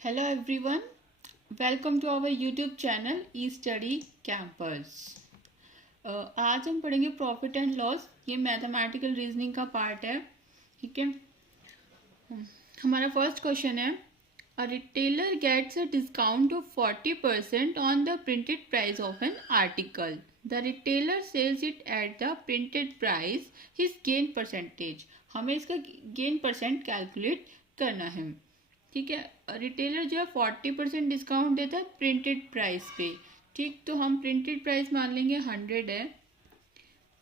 Hello everyone, welcome to our YouTube channel E study campus. आज हम पढ़ेंगे profit and loss. ये mathematical reasoning का पार्ट है। ठीक है, हमारा फर्स्ट क्वेश्चन है, a retailer gets a discount of 40% on the printed price of an article. The retailer sells it at the printed price, his gain percentage. हमें इसका gain percent calculate करना है। ठीक है, रिटेलर जो है 40% डिस्काउंट देता है प्रिंटेड प्राइस पे। ठीक, तो हम प्रिंटेड प्राइस मान लेंगे 100 है।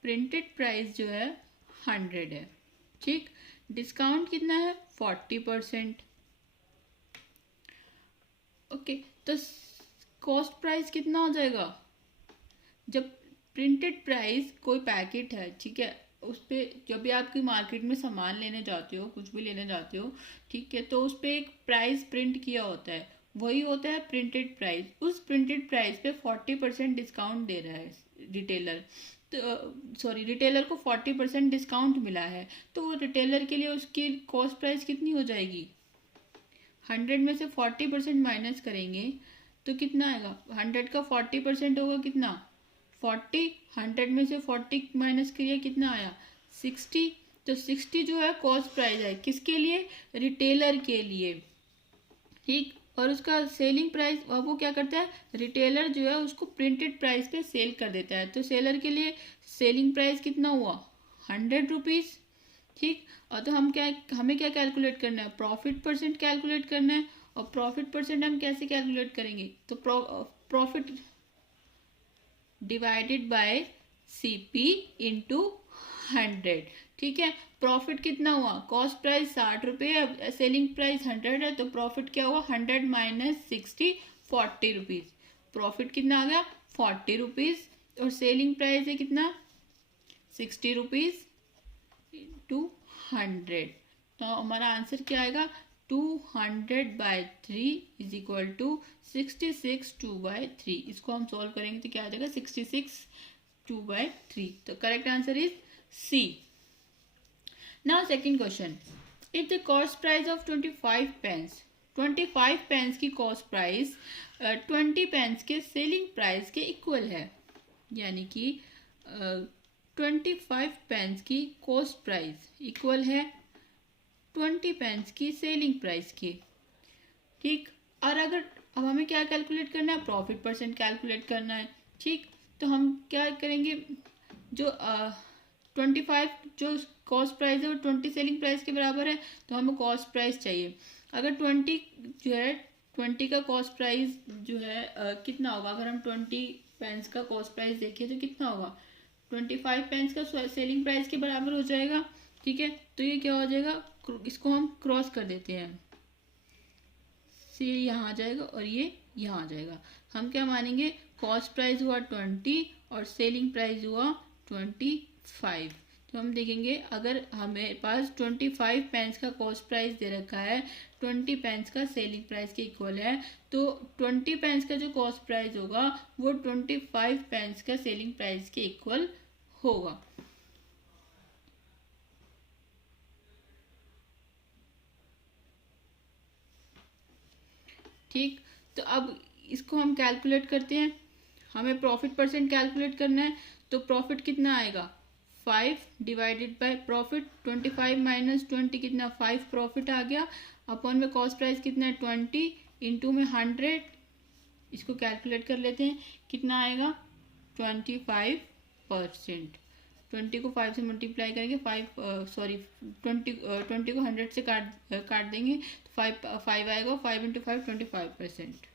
प्रिंटेड प्राइस जो है 100 है। ठीक, डिस्काउंट कितना है 40%। ओके, तो कॉस्ट प्राइस कितना हो जाएगा। जब प्रिंटेड प्राइस कोई पैकेट है, ठीक है, उस पर जब भी आपकी मार्केट में सामान लेने जाते हो, कुछ भी लेने जाते हो, ठीक है, तो उस पर एक प्राइस प्रिंट किया होता है, वही होता है प्रिंटेड प्राइस। उस प्रिंटेड प्राइस पे 40% डिस्काउंट दे रहा है रिटेलर। तो रिटेलर को 40% डिस्काउंट मिला है, तो वो रिटेलर के लिए उसकी कॉस्ट प्राइस कितनी हो जाएगी। 100 में से 40% माइनस करेंगे तो कितना आएगा। 100 का 40% होगा कितना 40। 100 में से 40 माइनस करिए कितना आया 60। तो 60 जो है कॉस्ट प्राइस है, किसके लिए, रिटेलर के लिए। ठीक, और उसका सेलिंग प्राइस, अब वो क्या करता है, रिटेलर जो है उसको प्रिंटेड प्राइस पे सेल कर देता है। तो सेलर के लिए सेलिंग प्राइस कितना हुआ 100 रुपीज़। ठीक, और तो हमें क्या कैलकुलेट करना है, प्रॉफिट परसेंट कैलकुलेट करना है। और प्रॉफिट परसेंट हम कैसे कैलकुलेट करेंगे, तो profit divided by CP into 100। ठीक है, प्रॉफिट कितना हुआ, कॉस्ट प्राइस 60 रुपये है, सेलिंग प्राइस 100 है, तो प्रॉफिट क्या हुआ 100 माइनस 60, 40 रुपीज़। प्रॉफिट कितना आ गया 40 रुपीज़, और सेलिंग प्राइस है कितना 60 रुपीज़ इंटू 100। तो हमारा आंसर क्या आएगा 200/3 इज इक्वल टू 66 2/3। इसको हम सॉल्व करेंगे तो क्या आ जाएगा 66 2/3। तो correct answer is C. Now second question, if the cost price of 25 pence, 25 pence की कॉस्ट प्राइस 20 पेंस के सेलिंग प्राइस के इक्वल है, यानी कि 25 पेंस की कॉस्ट प्राइस इक्वल है 20 पेंस की सेलिंग प्राइस की। ठीक, और अगर अब हमें क्या कैलकुलेट करना है, प्रॉफिट परसेंट कैलकुलेट करना है। ठीक, तो हम क्या करेंगे, जो 25 जो कॉस्ट प्राइस है वो 20 सेलिंग प्राइस के बराबर है, तो हमें कॉस्ट प्राइस चाहिए। अगर 20 जो है 20 का कॉस्ट प्राइस जो है कितना होगा, अगर हम 20 पेंस का कॉस्ट प्राइस देखें तो कितना होगा 25 पेंस का सेलिंग प्राइस के बराबर हो जाएगा। ठीक है, तो ये क्या हो जाएगा, इसको हम क्रॉस कर देते हैं, से यहाँ आ जाएगा और ये यहाँ आ जाएगा। हम क्या मानेंगे, कॉस्ट प्राइस हुआ 20 और सेलिंग प्राइस हुआ 25। तो हम देखेंगे अगर हमें पास 25 पेंस का कॉस्ट प्राइस दे रखा है, 20 पेंस का सेलिंग प्राइस के इक्वल है, तो 20 पेंस का जो कॉस्ट प्राइस होगा वो 25 पेंस का सेलिंग प्राइस के इक्वल होगा। ठीक, तो अब इसको हम कैलकुलेट करते हैं। हमें प्रॉफिट परसेंट कैलकुलेट करना है, तो प्रॉफिट कितना आएगा 5 डिवाइडेड बाय प्रॉफिट 25 माइनस 20 कितना 5 प्रॉफिट आ गया, अपॉन में कॉस्ट प्राइस कितना है 20 इंटू में 100। इसको कैलकुलेट कर लेते हैं कितना आएगा 25%। 20 को 5 से मल्टीप्लाई करेंगे 20 को 100 से काट देंगे तो 5 आएगा, 5 into 5 25%।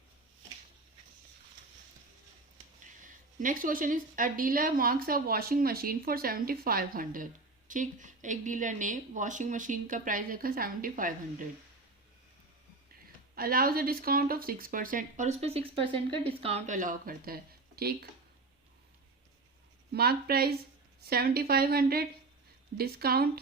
Next question is, a dealer marks a washing machine for 7500। ठीक, एक डीलर ने वॉशिंग मशीन का प्राइस रखा 7500, अलाउज अ डिस्काउंट ऑफ 6%, और उस पर 6% का डिस्काउंट अलाउ करता है। ठीक, मार्क प्राइस 7500, डिस्काउंट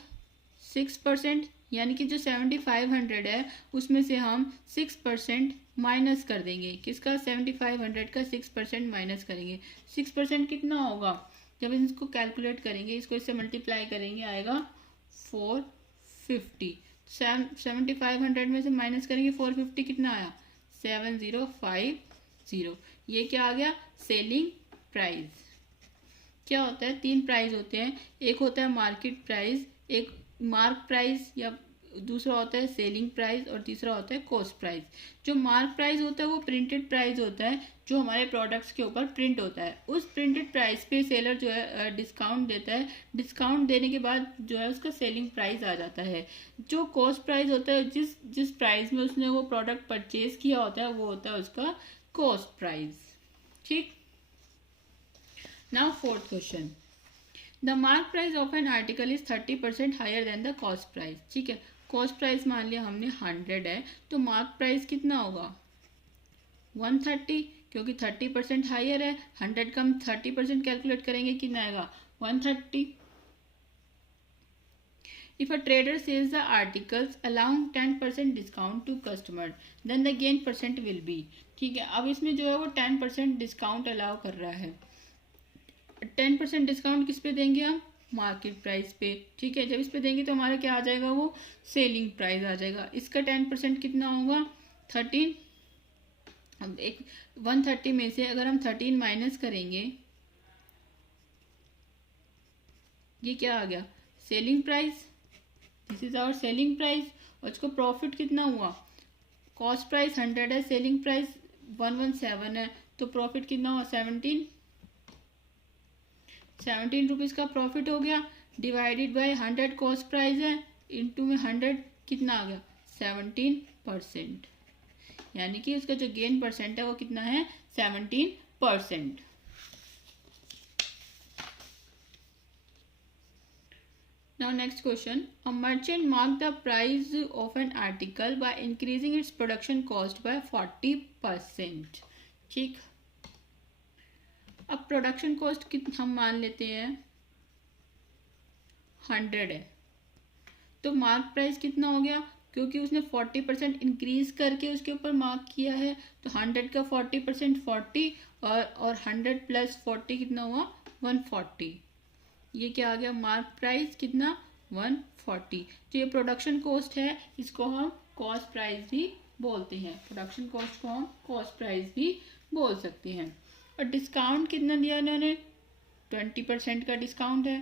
6%, यानी कि जो 7500 है उसमें से हम 6% माइनस कर देंगे। किसका 7500 का 6% माइनस करेंगे। 6% कितना होगा, जब इसको कैलकुलेट करेंगे, इसको इससे मल्टीप्लाई करेंगे, आएगा 450। 7500 में से माइनस करेंगे 450 कितना आया 7050। ये क्या आ गया, सेलिंग प्राइस। क्या होता है, 3 प्राइस होते हैं, एक होता है मार्केट प्राइस, एक मार्क प्राइस या दूसरा होता है सेलिंग प्राइस और तीसरा होता है कॉस्ट प्राइस। जो मार्क प्राइस होता है वो प्रिंटेड प्राइस होता है, जो हमारे प्रोडक्ट्स के ऊपर प्रिंट होता है। उस प्रिंटेड प्राइस पे सेलर जो है डिस्काउंट देता है, डिस्काउंट देने के बाद जो है उसका सेलिंग प्राइस आ जाता है। जो कॉस्ट प्राइस होता है, जिस जिस प्राइस में उसने वो प्रोडक्ट परचेज किया होता है, वो होता है उसका कॉस्ट प्राइस। ठीक, now fourth question, the mark price of an article is 30% higher than the cost price. ठीक है, कॉस्ट प्राइस मान लिया हमने 100 है, तो मार्क प्राइस कितना होगा 130, क्योंकि 30% हायर है। 100 का हम 30% कैलकुलेट करेंगे, कितना आएगा 130। If a trader sells the articles allowing 10% discount to customer, then the gain percent will be। ठीक है, अब इसमें जो है वो 10% डिस्काउंट अलाउ कर रहा है। 10% डिस्काउंट किस पे देंगे हम, मार्केट प्राइस पे। ठीक है, जब इस पे देंगे तो हमारा क्या आ जाएगा, वो सेलिंग प्राइस आ जाएगा। इसका 10% कितना होगा 13। अब एक 130 में से अगर हम 13 माइनस करेंगे, ये क्या आ गया, selling price. This is our selling price. और इसको प्रॉफिट कितना हुआ, कॉस्ट प्राइस 100 है, सेलिंग प्राइस 117 है, तो प्रॉफिट कितना हुआ 17 रुपीज़ का प्रॉफिट हो गया। डिवाइडेड बाय 100 कॉस्ट प्राइस है, इंटू में 100 कितना आ गया 17%, यानी कि उसका जो गेन परसेंट है वो कितना है 17%। Now next question, a merchant marked the price of an article by increasing its production cost by 40%। ठीक, अब प्रोडक्शन कॉस्ट कितना हम मान लेते हैं 100 है, तो मार्क प्राइस कितना हो गया, क्योंकि उसने 40% इंक्रीज करके उसके ऊपर मार्क किया है, तो 100 का 40% 40 और 100 प्लस 40 कितना हुआ 140। ये क्या आ गया, मार्क प्राइस कितना 140। तो ये प्रोडक्शन कॉस्ट है, इसको हम कॉस्ट प्राइस भी बोलते हैं। प्रोडक्शन कॉस्ट को हम कॉस्ट प्राइस भी बोल सकते हैं। और डिस्काउंट कितना दिया इन्होंने, 20% का डिस्काउंट है।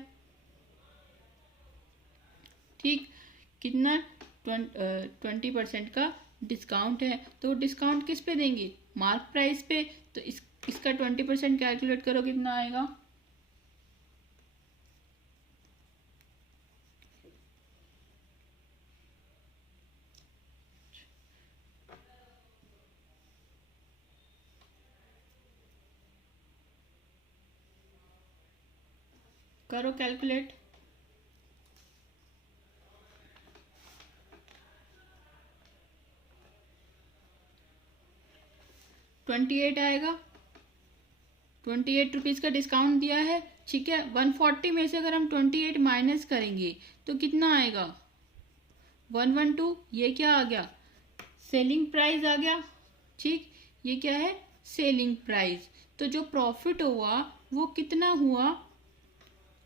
ठीक, कितना 20% का डिस्काउंट है, तो डिस्काउंट किस पे देंगे, मार्क प्राइस पे। तो इसका 20% कैलकुलेट करो कितना आएगा, करो कैलकुलेट। 28 आएगा, 28 रुपीज़ का डिस्काउंट दिया है। ठीक है, 140 में से अगर हम 28 माइनस करेंगे तो कितना आएगा 112। ये क्या आ गया, सेलिंग प्राइस आ गया। ठीक, ये क्या है, सेलिंग प्राइस। तो जो प्रॉफिट हुआ वो कितना हुआ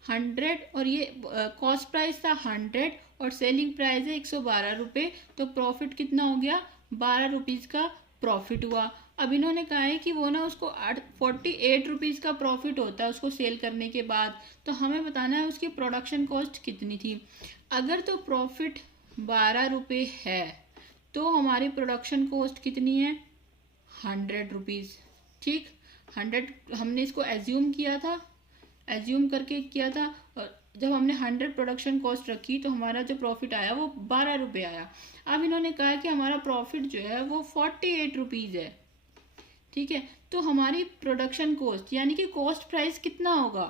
100, और ये कॉस्ट प्राइस था 100 और सेलिंग प्राइस है 112 रुपये, तो प्रॉफिट कितना हो गया 12 रुपीज़ का प्रॉफिट हुआ। अब इन्होंने कहा है कि वो ना उसको 48 रुपीज़ का प्रॉफिट होता है उसको सेल करने के बाद, तो हमें बताना है उसकी प्रोडक्शन कॉस्ट कितनी थी। अगर तो प्रॉफिट 12 रुपये है तो हमारी प्रोडक्शन कॉस्ट कितनी है 100 रुपीज़। ठीक, 100 हमने इसको एज्यूम किया था, एज्यूम करके किया था, और जब हमने 100 प्रोडक्शन कॉस्ट रखी तो हमारा जो प्रॉफिट आया वो 12 रुपये आया। अब इन्होंने कहा कि हमारा प्रॉफिट जो है वो 48 रुपीज़ है। ठीक है, तो हमारी प्रोडक्शन कॉस्ट यानी कि कॉस्ट प्राइस कितना होगा,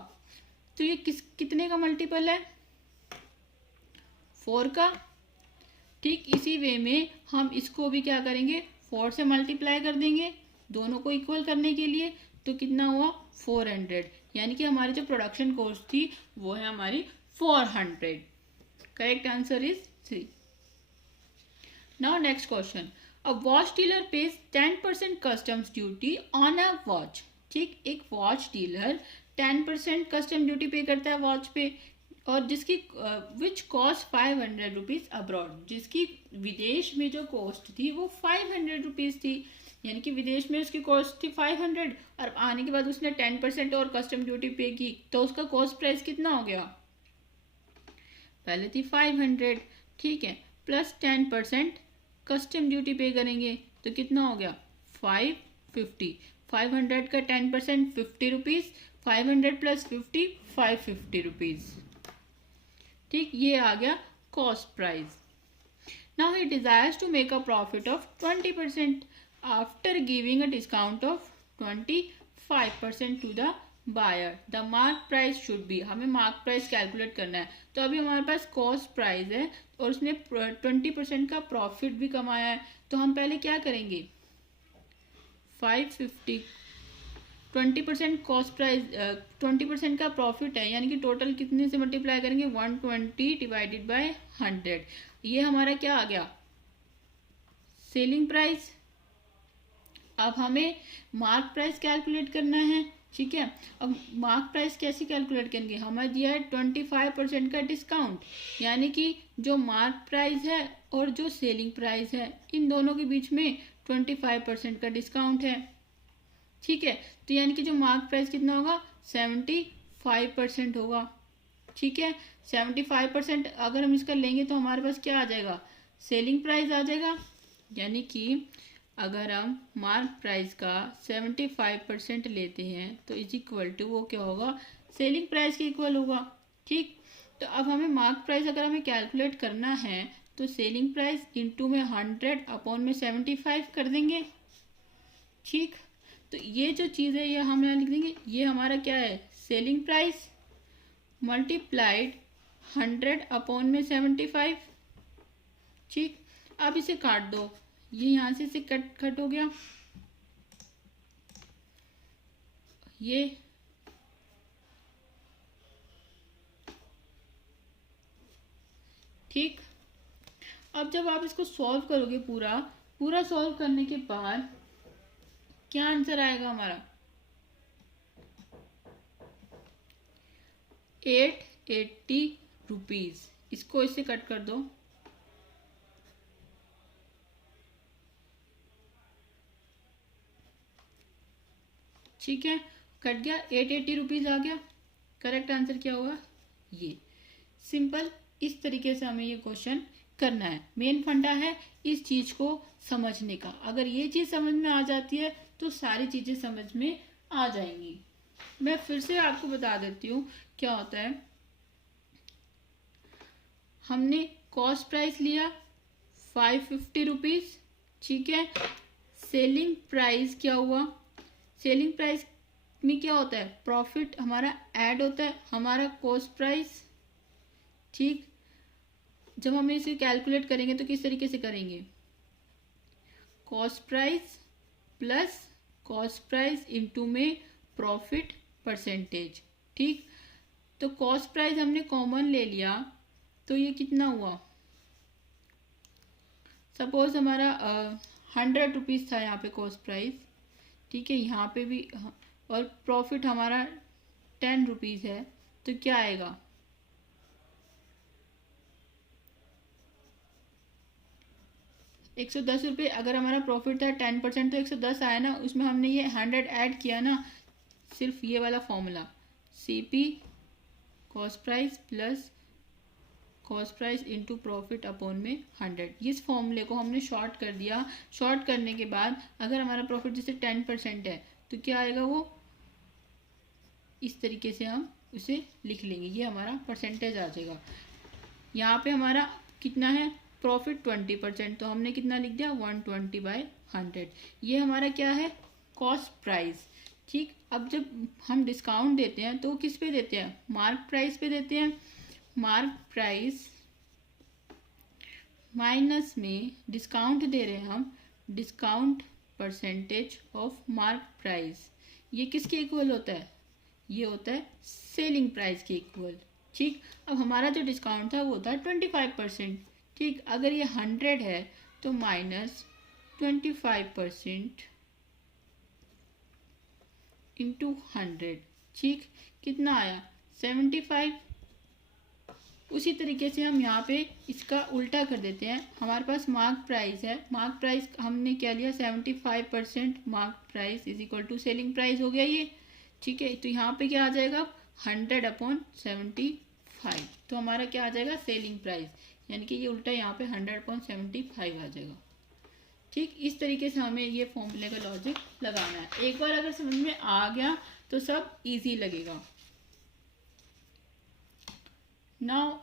तो ये कितने का मल्टीपल है 4 का। ठीक, इसी वे में हम इसको भी क्या करेंगे 4 से मल्टीप्लाई कर देंगे दोनों को इक्वल करने के लिए, तो कितना हुआ 400, यानी कि हमारी जो प्रोडक्शन कॉस्ट थी वो है हमारी 400। Correct answer is 3। Now next question, a watch dealer page 10% customs duty on a watch. ठीक, एक वॉच डीलर 10% कस्टम ड्यूटी पे करता है वॉच पे, और जिसकी विच कॉस्ट 500 रुपीज़ अब्रॉड, जिसकी विदेश में जो कॉस्ट थी वो 500 रुपीज़ थी। यानी कि विदेश में उसकी कॉस्ट थी 500 और आने के बाद उसने 10% और कस्टम ड्यूटी पे की, तो उसका कॉस्ट प्राइस कितना हो गया? पहले थी 500, ठीक है, प्लस 10% कस्टम ड्यूटी पे करेंगे तो कितना हो गया? 550। 500 का 10% 50 रुपीज़, 500 प्लस 50 550 रुपीज़। ठीक, ये आ गया cost price. Now he desires to make a profit of 20% after giving a discount of 25% to the buyer. The mark price should be, हमें मार्क प्राइस कैलकुलेट करना है। तो अभी हमारे पास कॉस्ट प्राइस है और उसने 20% का प्रॉफिट भी कमाया है, तो हम पहले क्या करेंगे? 550 20% कॉस्ट प्राइस 20% का प्रॉफिट है, यानी कि टोटल कितने से मल्टीप्लाई करेंगे? 120 डिवाइडेड बाय 100। ये हमारा क्या आ गया? Selling price. अब हमें मार्क प्राइस कैलकुलेट करना है, ठीक है। अब मार्क प्राइस कैसे कैलकुलेट करेंगे? हमें दिया है 25% का डिस्काउंट, यानी कि जो मार्क प्राइस है और जो सेलिंग प्राइस है इन दोनों के बीच में 25% का डिस्काउंट है, ठीक है। तो यानी कि जो मार्क प्राइस कितना होगा? 75% होगा, ठीक है। 75% अगर हम इसका लेंगे तो हमारे पास क्या आ जाएगा? सेलिंग प्राइस आ जाएगा। यानी कि अगर हम मार्क प्राइस का 75% लेते हैं तो इज इक्वल टू वो क्या होगा? सेलिंग प्राइस के इक्वल होगा, ठीक। तो अब हमें मार्क प्राइस अगर हमें कैलकुलेट करना है तो सेलिंग प्राइस इंटू में 100 अपॉन में 75 कर देंगे, ठीक। तो ये जो चीज़ है ये हम यहाँ लिख देंगे, ये हमारा क्या है? सेलिंग प्राइस मल्टीप्लाइड 100 अपॉन में 75, ठीक। अब इसे काट दो, ये यहाँ से इसे कट हो गया, ये ठीक। अब जब आप इसको सॉल्व करोगे पूरा पूरा सॉल्व करने के बाद क्या आंसर आएगा हमारा? 880 रुपीज़। इसको इससे कट कर दो, ठीक है, कट गया, 880 रुपीज़ आ गया। करेक्ट आंसर क्या होगा? ये सिंपल। इस तरीके से हमें ये क्वेश्चन करना है। मेन फंडा है इस चीज को समझने का। अगर ये चीज समझ में आ जाती है तो सारी चीजें समझ में आ जाएंगी। मैं फिर से आपको बता देती हूँ क्या होता है। हमने कॉस्ट प्राइस लिया 550 रुपीज, ठीक है। सेलिंग प्राइस क्या हुआ? सेलिंग प्राइस में क्या होता है? प्रॉफिट हमारा ऐड होता है, हमारा कॉस्ट प्राइस, ठीक। जब हम इसे कैलकुलेट करेंगे तो किस तरीके से करेंगे? Cost price plus cost price into में प्रॉफिट परसेंटेज, ठीक। तो कॉस्ट प्राइस हमने कॉमन ले लिया तो ये कितना हुआ? सपोज हमारा 100 रुपीज़ था यहाँ पे कॉस्ट प्राइस, ठीक है। यहाँ पे भी और प्रॉफिट हमारा 10 रुपीज़ है, तो क्या आएगा? 110 रुपये। अगर हमारा प्रॉफिट था 10% तो 110 आया ना, उसमें हमने ये 100 ऐड किया ना, सिर्फ ये वाला formula CP cost price plus cost price into profit upon में 100, इस फॉर्मूले को हमने शॉर्ट कर दिया। शॉर्ट करने के बाद अगर हमारा प्रॉफिट जैसे 10% है तो क्या आएगा? वो इस तरीके से हम उसे लिख लेंगे, ये हमारा परसेंटेज आ जाएगा। यहाँ पे हमारा कितना है? प्रॉफिट 20%, तो हमने कितना लिख दिया? 120/100। ये हमारा क्या है? कॉस्ट प्राइस, ठीक। अब जब हम डिस्काउंट देते हैं तो किस पे देते हैं? मार्क प्राइस पे देते हैं। मार्क प्राइस माइनस में डिस्काउंट दे रहे हैं हम, discount percentage of mark price. ये किसके इक्वल होता है? ये होता है सेलिंग प्राइस के इक्वल, ठीक। अब हमारा जो डिस्काउंट था वो था 25%, ठीक। अगर ये 100 है तो माइनस 25% इंटू 100, ठीक। कितना आया? 75, उसी तरीके से हम यहाँ पे इसका उल्टा कर देते हैं। हमारे पास मार्क प्राइस है, मार्क प्राइस हमने क्या लिया 75% mark price is equal to selling price हो गया ये, ठीक है। तो यहाँ पे क्या आ जाएगा 100/75, तो हमारा क्या आ जाएगा सेलिंग प्राइस, यानी कि ये उल्टा यहाँ पे 100/75 आ जाएगा, ठीक। इस तरीके से हमें ये फॉर्मूले का लॉजिक लगाना है। एक बार अगर समझ में आ गया तो सब इजी लगेगा। नाउ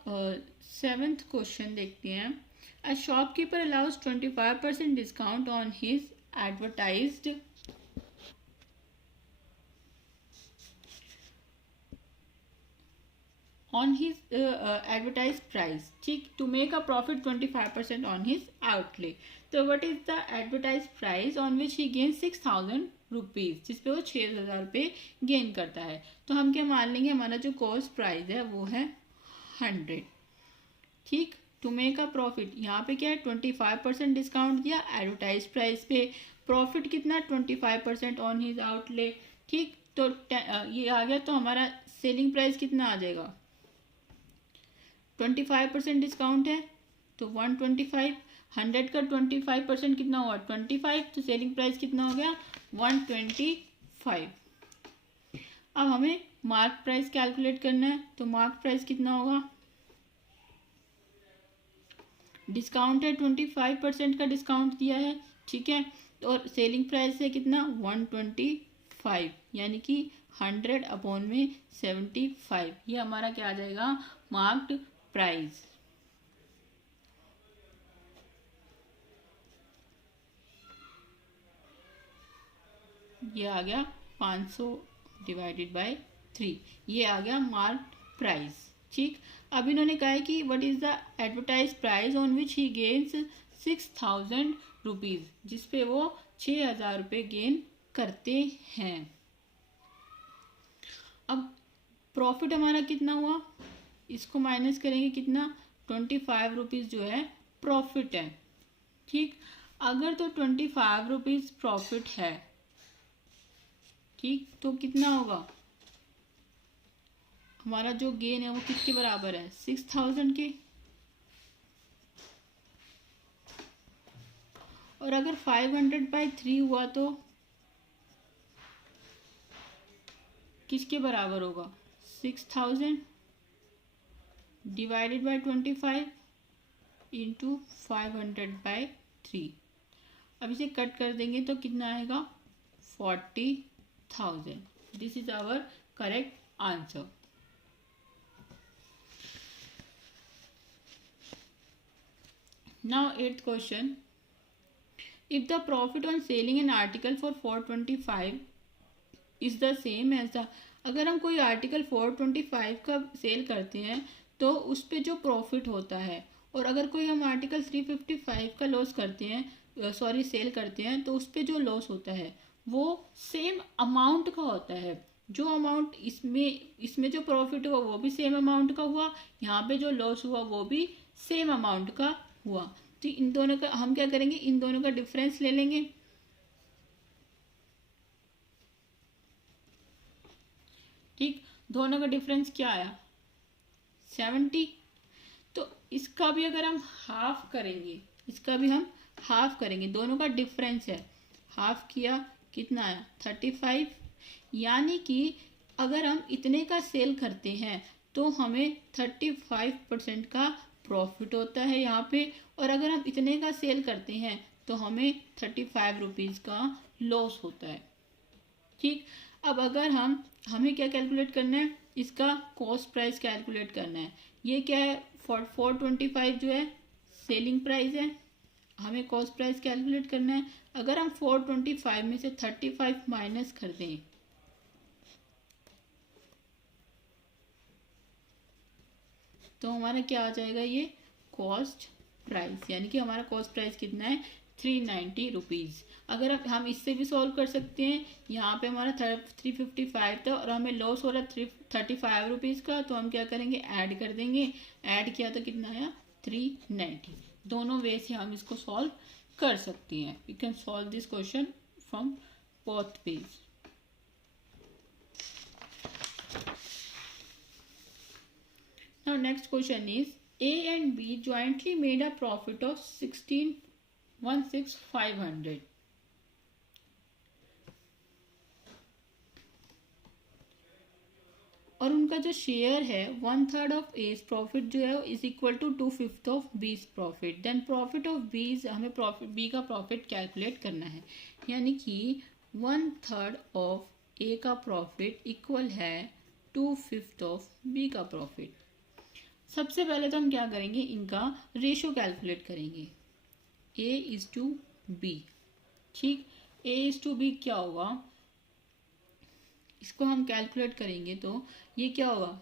7th क्वेश्चन देखते हैं। A shopkeeper allows 25% discount on his advertised advertised price, ठीक, to make a profit 25% on his outlay। तो what is the advertised price on which he gains 6,000 rupees, जिसपे वो 6,000 रुपये गेन करता है। तो हम क्या मान लेंगे, हमारा जो कॉस्ट प्राइस है वो है 100, ठीक। टू मेक अ प्रॉफिट, यहाँ पे क्या है 25% डिस्काउंट दिया एडवर्टाइज प्राइस पे, प्रॉफिट कितना 25% ऑन हिज आउटले, ठीक। तो ये आ गया, तो हमारा सेलिंग प्राइस कितना आ जाएगा 25% डिस्काउंट है तो 125, 100 का 25% कितना हुआ 25, तो सेलिंग प्राइस कितना हो गया 125। अब हमें मार्क प्राइस कैलकुलेट करना है, तो मार्क प्राइस कितना होगा, डिस्काउंट है 25% का डिस्काउंट दिया है, ठीक है। और सेलिंग प्राइस है कितना 125, यानी कि 100/75, ये हमारा क्या आ जाएगा मार्क्ड प्राइस। ये आ गया 500 डिवाइडेड बाय 3, ये आ गया मार्क प्राइस, ठीक। अब इन्होंने कहा है कि what is the advertise price on which he gains 6,000 rupees, जिसपे वो 6,000 रुपये गेन करते हैं। अब प्रॉफिट हमारा कितना हुआ, इसको माइनस करेंगे कितना 25 रुपीज जो है प्रॉफिट है, ठीक। अगर तो 25 रुपीज प्रॉफिट है, ठीक, तो कितना होगा हमारा जो गेन है वो किसके बराबर है 6,000 के। और अगर 500/3 हुआ तो किसके बराबर होगा 6,000 डिवाइडेड बाय 25 इंटू 500/3। अब इसे कट कर देंगे तो कितना आएगा 40,000। This is our correct answer. Now 8th question. If the profit on selling an article for 425 is the same as the, अगर हम कोई आर्टिकल 425 का सेल करते हैं तो उस पे जो प्रॉफिट होता है, और अगर कोई हम आर्टिकल 355 का लॉस करते हैं, सॉरी सेल करते हैं, तो उस पे जो लॉस होता है वो सेम अमाउंट का होता है। जो अमाउंट इसमें जो प्रॉफिट हुआ वो भी सेम अमाउंट का हुआ, यहाँ पे जो लॉस हुआ वो भी सेम अमाउंट का हुआ। तो इन दोनों का हम क्या करेंगे, इन दोनों का डिफरेंस ले लेंगे, ठीक। दोनों का डिफरेंस क्या आया 70। तो इसका भी अगर हम हाफ करेंगे, इसका भी हम हाफ करेंगे, दोनों का डिफरेंस है, हाफ किया कितना आया 35। यानी कि अगर हम इतने का सेल करते हैं तो हमें 35% का प्रॉफिट होता है यहाँ पे, और अगर हम इतने का सेल करते हैं तो हमें 35 रुपीज़ का लॉस होता है, ठीक। अब अगर हमें क्या कैलकुलेट करना है, इसका कॉस्ट प्राइस कैलकुलेट करना है। ये क्या है 425 जो है सेलिंग प्राइस है, हमें कॉस्ट प्राइस कैलकुलेट करना है। अगर हम 425 में से 35 माइनस कर दें तो हमारा क्या आ जाएगा ये कॉस्ट प्राइस, यानी कि हमारा कॉस्ट प्राइस कितना है 390 रुपीज़। अगर हम इससे भी सॉल्व कर सकते हैं, यहाँ पे हमारा 355 था और हमें लॉस हो रहा है 35 रुपीज़ का, तो हम क्या करेंगे ऐड कर देंगे, ऐड किया तो कितना आया 390। दोनों वे से हम इसको सॉल्व कर सकते हैं। You can solve this question from both ways. Now next question is A and B jointly made a profit of 16,500. और उनका जो शेयर है 1/3 ऑफ ए प्रॉफिट जो है is equal to 2/5 of B profit. Then profit of B, हमें profit B का profit calculate करना है, यानी कि 1/3 ऑफ ए का प्रॉफिट इक्वल है 2/5 ऑफ बी का प्रॉफिट। सबसे पहले तो हम क्या करेंगे, इनका रेशो कैलकुलेट करेंगे, ए इज टू बी। ठीक, ए इज टू बी क्या होगा, इसको हम कैलकुलेट करेंगे तो ये क्या होगा,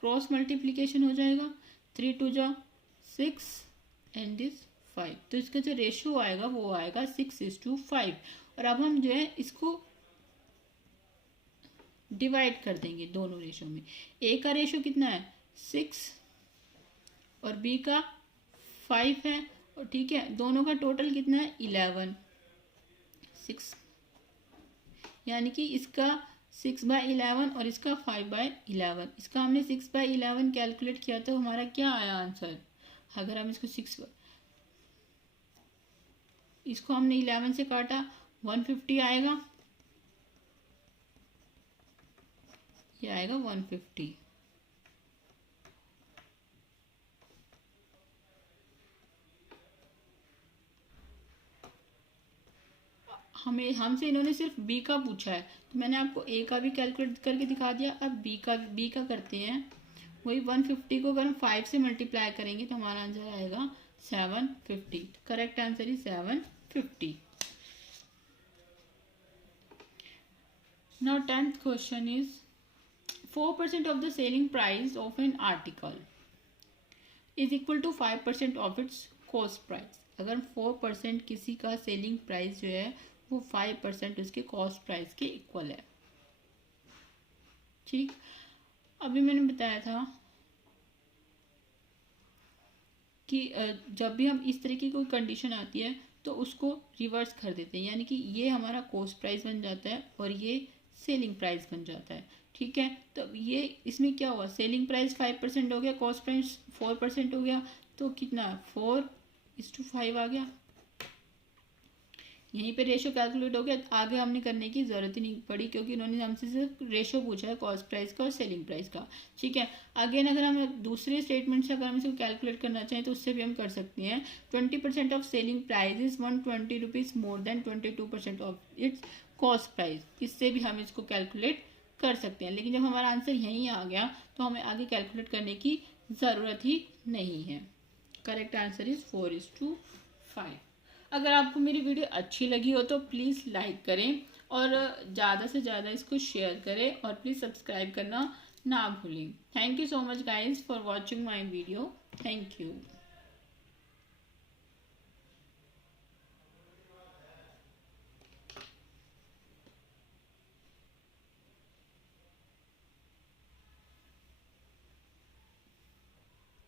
क्रॉस मल्टीप्लीकेशन हो जाएगा, 3 2 जा 6 एंड दिस 5, तो इसका जो रेशो आएगा वो आएगा 6:5। और अब हम जो है इसको डिवाइड कर देंगे दोनों रेशो में। ए का रेशो कितना है 6 और बी का 5 है, और ठीक है दोनों का टोटल कितना है 11, 6, यानी कि इसका 6/11 और इसका 5/11। इसका हमने 6/11 कैलकुलेट किया तो हमारा क्या आया आंसर, अगर हम इसको हमने 11 से काटा 150 आएगा, ये आएगा 150। हमसे इन्होंने सिर्फ बी का पूछा है, तो मैंने आपको ए का भी कैलकुलेट करके दिखा दिया। अब बी का करते हैं, वही 150 को अगर हम 5 से मल्टीप्लाई करेंगे तो हमारा आंसर आएगा 750। Correct answer is 750। Now 10th question is 4% of the selling price of an article is equal to 5% of its cost price. अगर 4% किसी का सेलिंग प्राइस जो है वो 5% उसके कॉस्ट प्राइस के इक्वल है। ठीक, अभी मैंने बताया था कि जब भी हम इस तरह की कोई कंडीशन आती है तो उसको रिवर्स कर देते हैं, यानी कि ये हमारा कॉस्ट प्राइस बन जाता है और ये सेलिंग प्राइस बन जाता है। ठीक है, तो ये इसमें क्या हुआ, सेलिंग प्राइस 5% हो गया, कॉस्ट प्राइस 4% हो गया, तो कितना 4:5 आ गया। यहीं पे रेशो कैलकुलेट हो गया, आगे हमने करने की ज़रूरत ही नहीं पड़ी क्योंकि इन्होंने हमसे सिर्फ रेशो पूछा है कॉस्ट प्राइस का और सेलिंग प्राइस का। ठीक है, अगेन अगर हम दूसरे स्टेटमेंट से अगर हम इसको कैलकुलेट करना चाहें तो उससे भी हम कर सकते हैं। 20% of selling price is 120 rupees more than 22% of its cost price. इससे भी हम इसको कैलकुलेट कर सकते हैं, लेकिन जब हमारा आंसर यहीं आ गया तो हमें आगे कैलकुलेट करने की ज़रूरत ही नहीं है। Correct answer is 4:5। अगर आपको मेरी वीडियो अच्छी लगी हो तो प्लीज़ लाइक करें और ज़्यादा से ज़्यादा इसको शेयर करें और प्लीज़ सब्सक्राइब करना ना भूलें। Thank you so much guys for watching my video. Thank you.